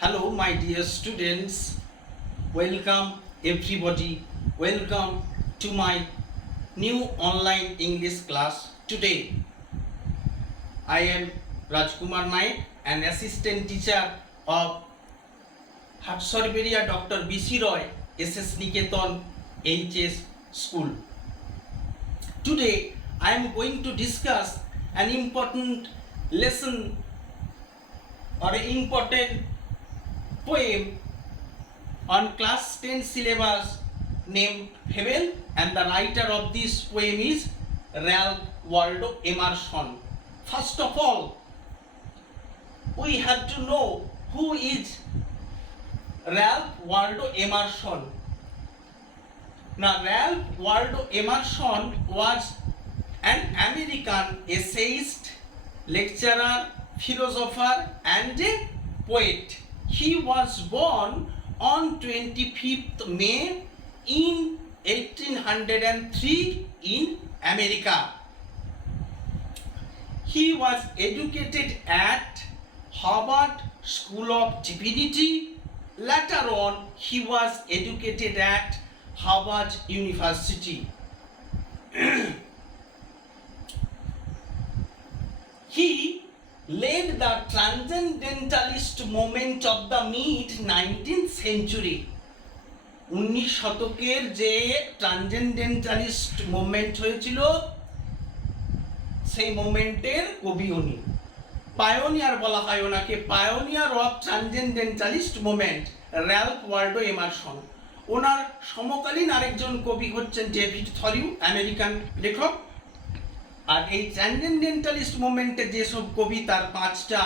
Hello, my dear students. Welcome, everybody. Welcome to my new online English class. Today, I am Rajkumar Naik, an assistant teacher of Hatsorberia Dr. B.C. Roy, SS Niketan HS School. Today, I am going to discuss an important lesson or an important poem on class 10 syllabus named Fable, and the writer of this poem is Ralph Waldo Emerson. First of all, we have to know who is Ralph Waldo Emerson. Now, Ralph Waldo Emerson was an American essayist, lecturer, philosopher, and a poet. He was born on 25th May in 1803 in America. He was educated at Harvard School of Divinity. Later on, he was educated at Harvard University. He led the transcendentalist movement of the mid-19th century. 19 শতকের যে ট্রান্সেন্ডেন্টালিস্ট movement হয়েছিল সেই মুভমেন্টের কবি উনি। Pioneer বলা হয় ওনাকে, pioneer of transcendentalist movement Ralph Waldo Emerson. ওনার সমকালীন আরেকজন কবি হচ্ছেন ডেভিড থরিউ, আমেরিকান লেখক। আর এই ট্রান্সেন্ডেন্টালিস্ট মুভমেন্টে যেসব কবি, তার 5টা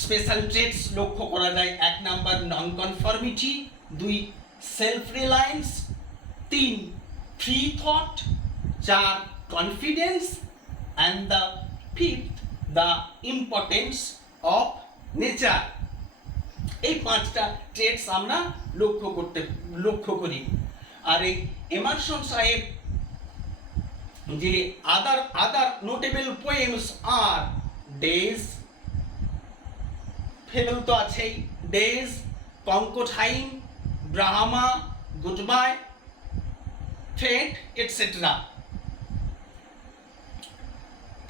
স্পেশাল ট্রেটস লক্ষ্য করা যায়। 1 number non conformity, 2 self reliance, 3 free thought, 4 confidence, and the 5th the importance of nature. এই 5টা ট্রেটস আমরা লক্ষ্য করি। আর এই এমারসন সাহেব যে other notable poems are Days, Fable তো আছেই, Days, Concotine, Brahma, Goodbye, Fate, etc.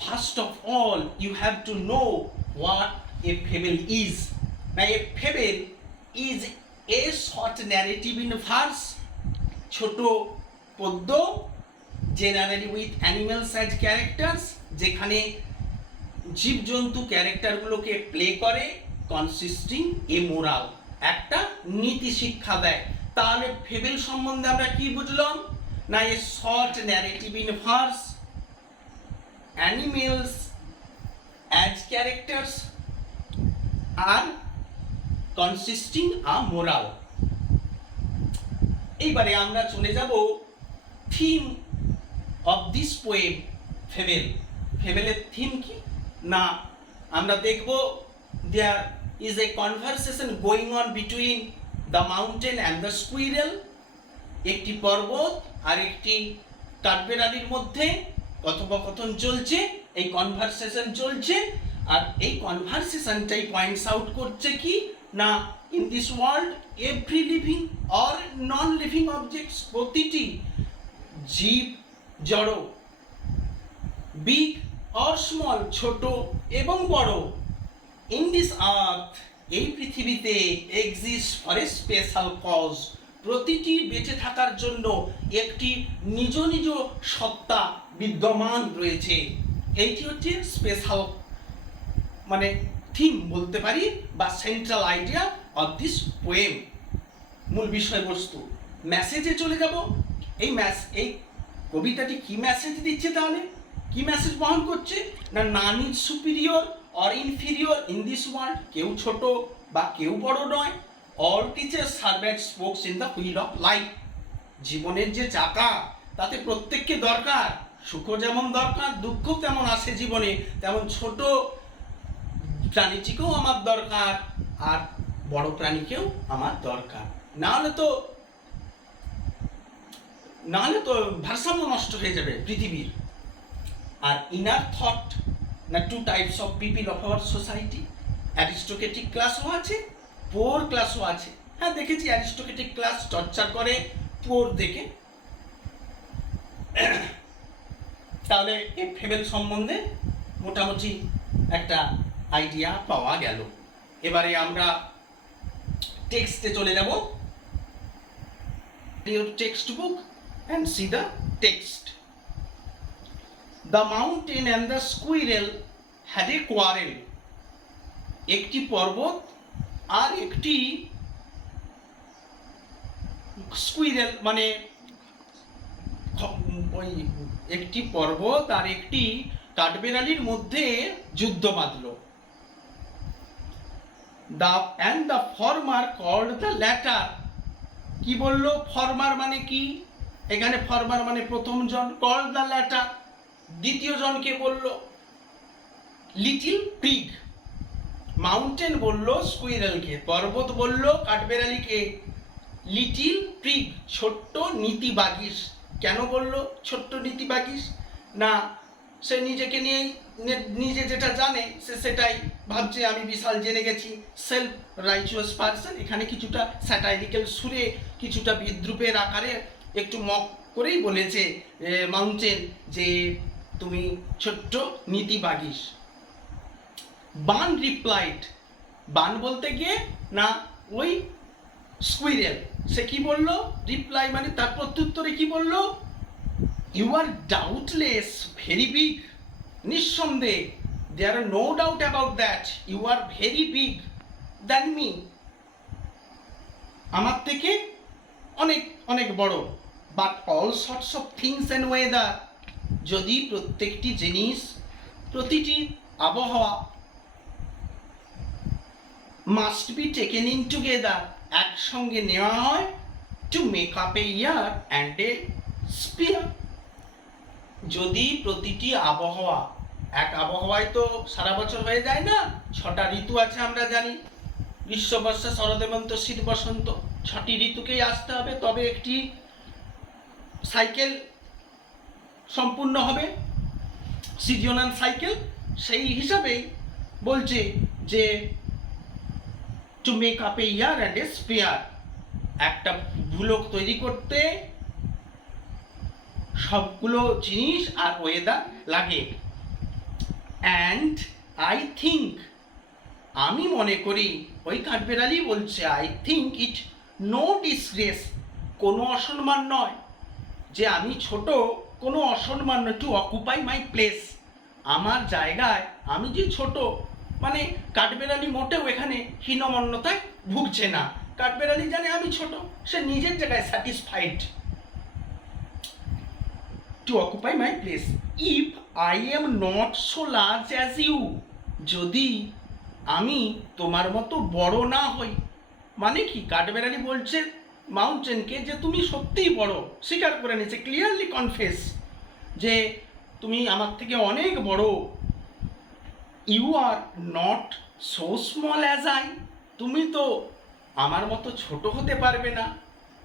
First of all, you have to know what a fable is. Now, a fable is a short narrative in verse, ছোট পদ্য, generally with animals as characters, যেখানে জীবজন্তু ক্যারেক্টারগুলোকে play করে, consisting a moral, একটা নীতি শিক্ষা দেয়। তাহলে ফেবেল সম্বন্ধে আমরা কি বুঝলাম? না, a short narrative in verse, animals as characters, আর কনসিস্টিং আ মোরাল। এইবারে আমরা চলে যাব theme of this poem, Fable. ফেবেলের থিম কি? না, আমরা দেখব there is a conversation going on between the mountain and the squirrel. একটি পর্বত আর একটি কাঠবিড়ালির মধ্যে কথোপকথন চলছে, এই কনভারসেশন চলছে। আর এই কনভারসেশনটাই পয়েন্টস আউট করছে কি না, in this world every living or non living objects, প্রতিটি জীব, জড়, বিগ অর স্মল, ছোট এবং বড়, ইন দিস আর্থ, এই পৃথিবীতে, exist for a special cause, প্রতিটি বেঁচে থাকার জন্য একটি নিজ নিজ সত্তা বিদ্যমান রয়েছে। এইটি হচ্ছে স্পেশাল মানে থিম বলতে পারি, বা central idea of this poem, মূল বিষয়বস্তু। মেসেজে চলে যাব। এই কবিতাটি কি মেসেজ দিচ্ছে? তাহলে কি মেসেজ বহন করছে? না, নান is superior or inferior in this world, কেউ ছোট বা কেউ বড় নয়। All teachers servant spokes in the wheel of life, জীবনের যে চাকা, তাতে প্রত্যেককে দরকার। সুখ যেমন দরকার, দুঃখ তেমন আসে জীবনে, তেমন ছোট প্রাণীটিকেও আমার দরকার, আর বড় প্রাণীকেও আমার দরকার। না হলে তো ভারসাম্য নষ্ট হয়ে যাবে পৃথিবীর। আর ইনার থট, না two types of people of our society, aristocratic ক্লাসও আছে পোর ক্লাসও আছে। হ্যাঁ, দেখেছি অ্যারিস্টোক্রেটিক ক্লাস টর্চার করে পোর দেখে। তাহলে এই ফেবেল সম্বন্ধে মোটামুটি একটা আইডিয়া পাওয়া গেল। এবারে আমরা টেক্সটে চলে যাব। Your textbook and see the text. The mountain and the squirrel had a quarrel. একটি পর্বত আর একটি স্কুইরেল মানে ওই একটি পর্বত আর একটি কাঠবেড়ালির মধ্যে যুদ্ধ বাঁধল। the former called the latter. কি বললো? ফরমার মানে কি? এখানে ফরমার মানে প্রথম জন, called the latter দ্বিতীয় জনকে বললো লিটিল পিগ। মাউন্টেন বললো স্কুইরেলকে, পর্বত বললো কাঠবেড়ালিকে লিটিল পিগ ছোট্ট নীতিবাগীশ। কেন বললো ছোট্ট নীতিবাগীশ? না, সে নিজেকে নিয়েই নিজে যেটা জানে সে সেটাই ভাবছে আমি বিশাল জেনে গেছি, সেলফ রাইচুয়াস পারসন। এখানে কিছুটা স্যাটাইরিক্যাল সুরে, কিছুটা বিদ্রুপের আকারে একটু মক করেই বলেছে মাউন্টেন যে তুমি ছোট্ট নীতিবাগীশ। বান রিপ্লাইড, বান বলতে গিয়ে না ওই স্কুইরেল, সে কি বলল? রিপ্লাই মানে তার প্রত্যুত্তরে কি বলল? You are doubtless very big, নিঃসন্দেহে, there are no doubt about that, you are very big than me, আমার থেকে অনেক অনেক বড়। But all sorts of things and weather, যদি প্রত্যেকটি জিনিস, প্রতিটি আবহাওয়া must be taken in together, একসঙ্গে নেওয়া হয়, to make up a year and a sphere. যদি প্রতিটি আবহাওয়া, এক আবহাওয়ায় তো সারা বছর হয়ে যায় না, 6টা ঋতু আছে আমরা জানি, গ্রীষ্ম, বর্ষা, শরৎ, হেমন্ত, শীত, বসন্ত, 6টি ঋতুকেই আসতে হবে, তবে একটি সাইকেল সম্পূর্ণ হবে, সিজনাল সাইকেল। সেই হিসাবেই বলছে যে to make up a year and a sphere, একটা ভূলোক তৈরি করতে সবগুলো জিনিস আর ওয়েদার লাগে। অ্যান্ড আই থিঙ্ক, আমি মনে করি, ওই কাঠবেড়ালি বলছে I think it no disgrace, কোনো অসম্মান নয়, যে আমি ছোট কোনো অসম্মান নয়, টু অকুপাই মাই প্লেস, আমার জায়গায় আমি যে ছোট, মানে কাঠবেড়ালি মোটেও এখানে হীনমন্যতায় ভুগছে না। কাঠবেড়ালি জানে আমি ছোট, সে নিজের জায়গায় satisfied. To occupy my place if I am not so large as you, যদি আমি তোমার মতো বড় না হই। মানে কি? কাঠবেড়ালি বলছে মাউন্টেনকে যে তুমি সত্যিই বড়, স্বীকার করে নিয়েছে, ক্লিয়ারলি কনফেস যে তুমি আমার থেকে অনেক বড়। You are not so small as I, তুমি তো আমার মতো ছোট হতে পারবে না,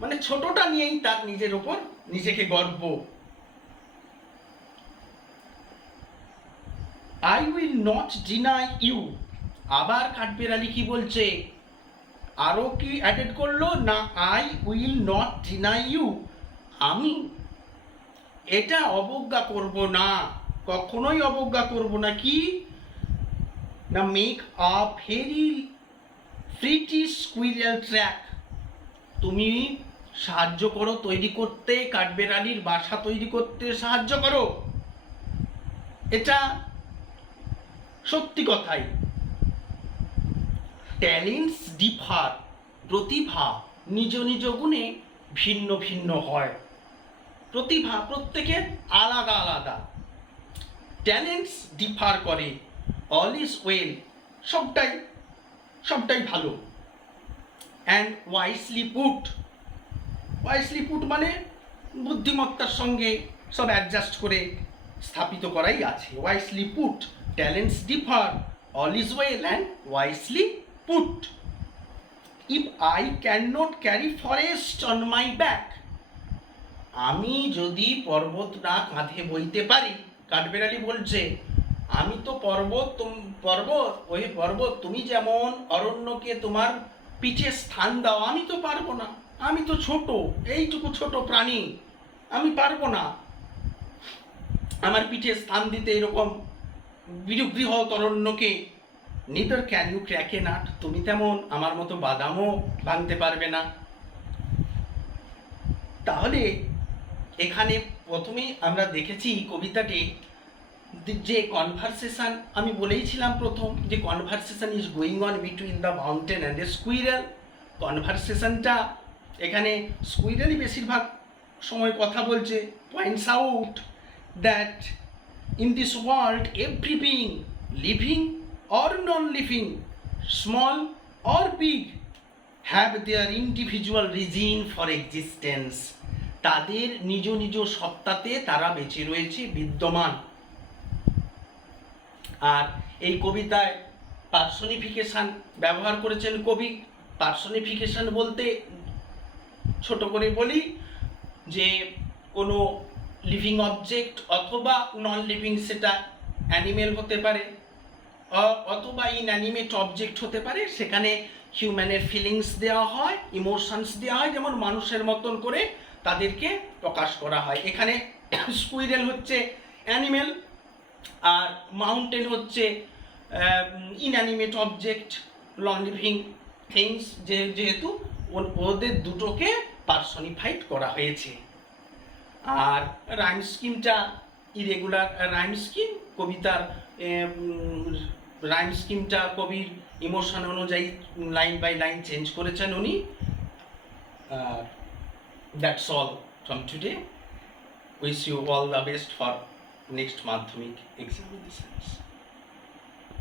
মানে ছোটটা নিয়েই তার নিজের ওপর নিজেকে গর্ব। I will not deny you, আবার কাঠবেড়ালি কি বলছে? আরও কি অ্যাডেড করলো না, I will not deny you, আমি এটা অবজ্ঞা করব না, কখনোই অবজ্ঞা করব না। কি না, make a very pretty squirrel track, তুমি সাহায্য করো তৈরি করতে, কাঠবেড়ালির বাসা তৈরি করতে সাহায্য করো, এটা সত্যি কথাই। ট্যালেন্টস ডিফার, প্রতিভা নিজ নিজ গুণে ভিন্ন ভিন্ন হয়, প্রতিভা প্রত্যেকের আলাদা আলাদা। ট্যালেন্টস ডিফার করে, অল ইজ ওয়েল, সবটাই ভালো। And wisely put, wisely put মানে বুদ্ধিমত্তার সঙ্গে সব অ্যাডজাস্ট করে স্থাপিত করাই আছে। Wisely put, talents differ, all is well and wisely put. If I can not carry forest on my back, আমি যদি পর্বত না কাঁধে বইতে পারি, কাঠবেড়ালি বলছে আমি তো পর্বত, ওই পর্বত তুমি যেমন অরণ্যকে তোমার পিঠে স্থান দাও, আমি তো পারবো না, আমি তো ছোট, এইটুকু ছোট প্রাণী, আমি পারবো না আমার পিঠে স্থান দিতে এরকম গৃহ তরণ্যকে। Neither can you crack a nut, তুমি তেমন আমার মতো বাদামও ভাঙতে পারবে না। তাহলে এখানে প্রথমেই আমরা দেখেছি কবিতাটি যে কনভারসেশন, আমি বলেইছিলাম প্রথম যে conversation is going on between the mountain and a squirrel. কনভারসেশনটা এখানে স্কুইরেলই বেশিরভাগ সময় কথা বলছে। Points out that in this world every being, living or non living, small or big, have their individual reason for existence. তাদের নিজ নিজ সত্তাতে তারা বেঁচে রয়েছে, বিদ্যমান। আর এই কবিতায় পার্সনিফিকেশন ব্যবহার করেছেন কবি। পার্সনিফিকেশন বলতে ছোট করে বলি যে কোনো লিভিং অবজেক্ট অথবা নন লিভিং, সেটা অ্যানিমেল হতে পারে অথবা ইনঅ্যানিমেট অবজেক্ট হতে পারে, সেখানে হিউম্যানের ফিলিংস দেওয়া হয়, ইমোশনস দেওয়া হয়, যেমন মানুষের মতন করে তাদেরকে প্রকাশ করা হয়। এখানে স্কুইরেল হচ্ছে অ্যানিমেল আর মাউন্টেন হচ্ছে inanimate object, non living things, যেহেতু ওদের দুটোকে পার্সনিফাইড করা হয়েছে। আর রাইম স্কিমটা ইরেগুলার রাইম স্কিম, কবিতার রাইম স্কিমটা কবির ইমোশন অনুযায়ী লাইন বাই লাইন চেঞ্জ করেছেন উনি। That's all from today. Wish you all the best for next Madhyamik examinations.